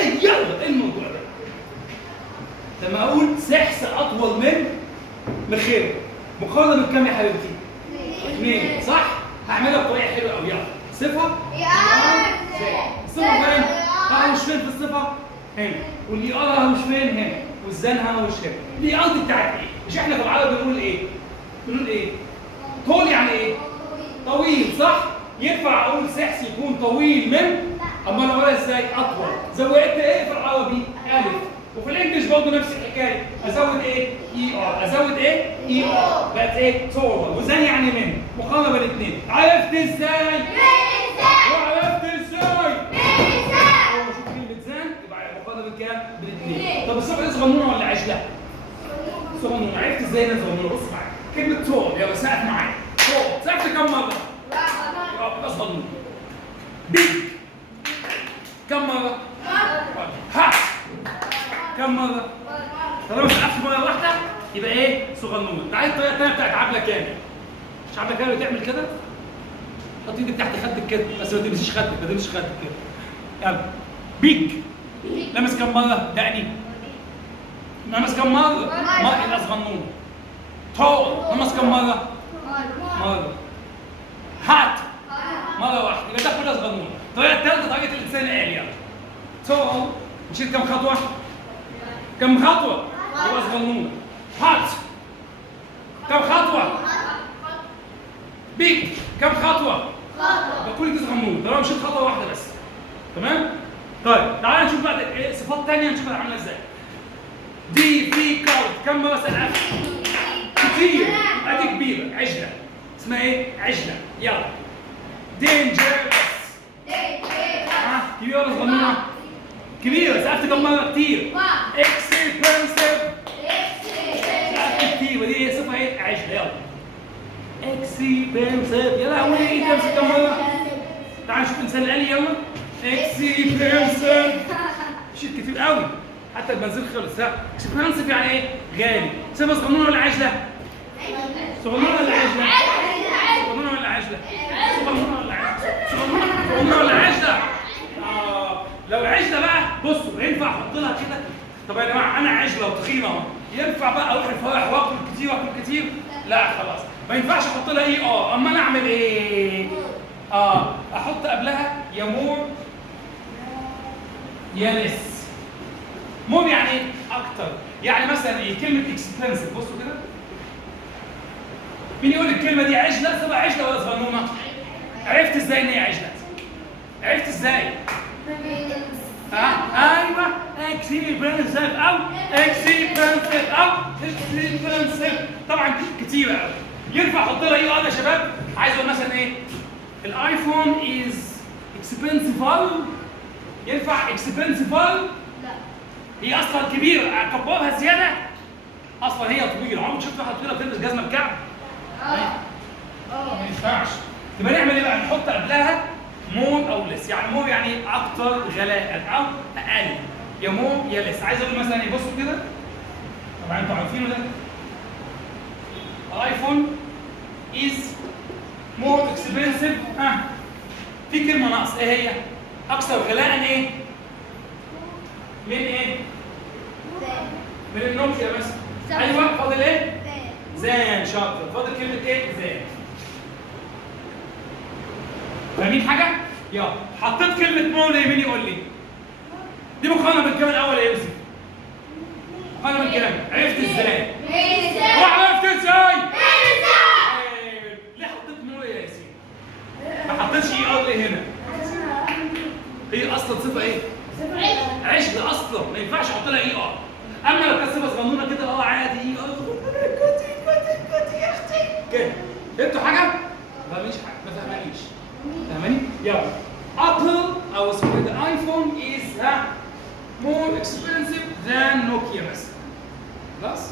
يلا ايه الموضوع ده؟ لما اقول سحس اطول من مخير مقارنه بكام يا حبيبتي؟ 2 صح؟ هعملها بطريقه حلوه قوي. يلا صفه الصفه فين؟ ها مش فين في الصفه؟ هنا. واللي ارها مش فين؟ هنا. والزنها مش هنا. دي ارض بتاعت ايه؟ مش احنا في العربي بنقول ايه؟ بنقول ايه؟ طول يعني ايه؟ طويل صح؟ ينفع اقول سحس يكون طويل من؟ اما انا اقولها ازاي؟ اطول. زودت ايه في العربي؟ الف. وفي الانجليش برضه نفس الحكايه، ازود ايه؟ اي ار، ازود ايه؟ اي ار، بقت ايه؟ تول. وزن يعني من، مقارنه بين الاثنين. عرفت ازاي؟ وعرفت ازاي؟ شوف كلمه زن يبقى مقارنه بين كام؟ بالاثنين. طب الصفحه دي صغنونه ولا عجله؟ صغنونه. عرفت ازاي انها صغنونه؟ بص معايا. كلمه تول، يلا سقف معايا. تول، سقفت كم مره؟ يبقى صغنونه. بيج كم مره؟ هات كم مرة؟ طالما سقفت مرة واحدة يبقى ايه؟ صغنونة. تعالى الطريقة الثانية بتاعت عبلة كامل. مش عبلة كامل بتعمل كده؟ حط ايدك تحت خدك كده، بس ما تلمسيش خدك، ما تلمسيش خدك كده. يلا. بيج. لمس كم مرة؟ دقني. لمس كم مرة؟ مرة يبقى صغنونة. تول. لمس كم مرة؟ مرة. هات. مرة واحدة، يبقى ده كلها صغنونة. الطريقة الثالثة طريقة الإنسان الآلي. يلا. تول. نشيل كم خطوة؟ كم خطوة؟ يبقى صغنونة. هات. كم خطوة؟ بيك. كم خطوة؟ يبقى كل دي صغنونة، طالما مشيت خطوة واحدة بس. تمام؟ طيب تعالى نشوف بقى ايه صفات تانية نشوفها عاملة ازاي. difficult كم مرة سألت؟ كتير. يبقى دي كبيرة، عجلة. اسمها ايه؟ عجلة. يلا. dangerous. كبيرة ولا صغنونة؟ كبيرة. سقفت كم مرة؟ كتير. expensive. سقفت كتير، ودي ايه؟ صفة ايه؟ عجلة. يلا. expensive. يلا قولي ايه تمسك كم مرة؟ تعال نشوف الإنسان الآلي. يلا. expensive. مشيت كتير قوي. حتى البنزين خلص. ها. expensive يعني ايه؟ غالي. صفة صغنونة ولا عجلة؟ صغنونة ولا عجلة؟ صغنونة ولا عجلة؟ صغنونة ولا عجلة؟ صغنونة ولا عجلة؟ لو عجله بقى بصوا ينفع احط لها كده. طب يا جماعه انا عجله وتخينه اهو، ينفع بقى اروح الفرح واكل كتير واكل كتير؟ لا خلاص ما ينفعش احط لها اي اما انا اعمل ايه؟ احط قبلها يا مور يا لس. مور يعني ايه؟ اكتر. يعني مثلا ايه؟ كلمه اكسبنسيف. بصوا كده. مين يقول الكلمه دي عجله؟ تبقى عجله ولا صغنونه؟ عرفت ازاي ان هي عجله؟ عرفت ازاي؟ ايوه اكسبنسيف او اكسبنسيف او اكسبنسيف. طبعا كتير قوي. ينفع احط لها ايه يا شباب؟ عايز اقول مثلا ايه؟ الايفون از اكسبنسيف. ينفع اكسبنسيف؟ لا. هي اصلا كبيره، اكبرها زياده. اصلا هي طويله. عمرك شفت واحده طويله بتلبس جزمه بكعب؟ ما ينفعش. يبقى نعمل ايه بقى؟ نحط قبلها مور او لس. يعني مور يعني اكتر غلاء او اقل. يا مور يا لس. عايز اقول مثلا ايه؟ بصوا كده. طبعا انتوا عارفينه ده. الايفون از مور اكسبنسيف. في كلمه ناقص. ايه هي؟ اكثر غلاء ايه؟ من ايه؟ من النوكيا مثلا. ايوه فاضل ايه؟ زان. شاطر. فاضل كلمه ايه؟ زان. فاهمين حاجه؟ يلا حطيت كلمه مور ليه؟ مين يقول لي؟ دي مقارنه بالكلام الاول يا يوسف. مقارنه بالكلام. عرفت ازاي؟ وعرفت ازاي؟ ليه حطيت مور يا ياسين؟ ما حطيتش اي ار ليه هنا؟ هي اصلا صفه ايه؟ عجله اصلا ما ينفعش احط لها اي ار. اما لو كانت صفه صغنونه كده عادي اي ار. كنت يا اختي كده. فهمتوا حاجه؟ ما فهمتش حاجه. ما فهمانيش. فاهماني؟ يلا. ابل او اسمه ايه ده؟ ايفون از more expensive than نوكيا مثلا. خلاص؟